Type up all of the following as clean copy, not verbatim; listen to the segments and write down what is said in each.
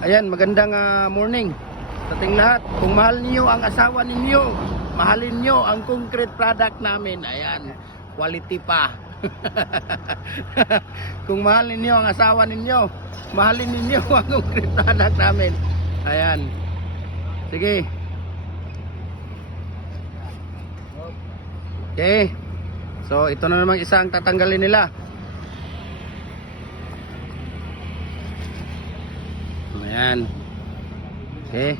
Ayan, magandang morning sa ating lahat. Kung mahal niyo ang asawa ninyo, mahalin niyo ang concrete product namin. Ayan, quality pa. Kung mahal ninyo ang asawa ninyo, mahalin ninyo ang concrete product namin. Ayan. Sige. Okay. So, ito na namang isang tatanggalin nila. Ayan. Okay.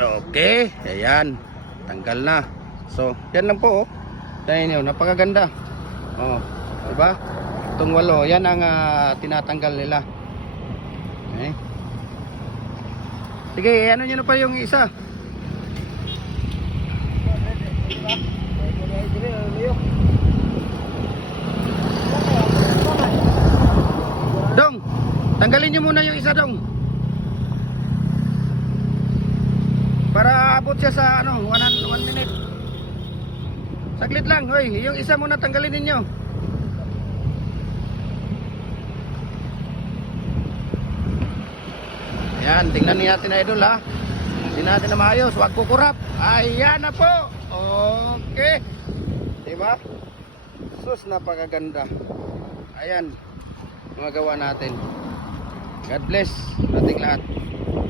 Okay. Ayan. Tanggal na. So, yan lang po. Tingnan nyo, napakaganda. Oh, diba? Itong walo, yan ang tinatanggal nila. Okay. Sige, ano nyo na pa yung isa. Dong, tanggalin nyo muna yung isa, Dong. Para abot siya sa 1 minute. Saglit lang, hoy. Yung isa muna tanggalin ninyo. Ayan, tingnan natin na idol, ha. Tingnan natin na maayos, wag kukurap. Ayan na po. Okay. Diba? Sus, napakaganda. Ayan, magawa natin. God bless ating lahat.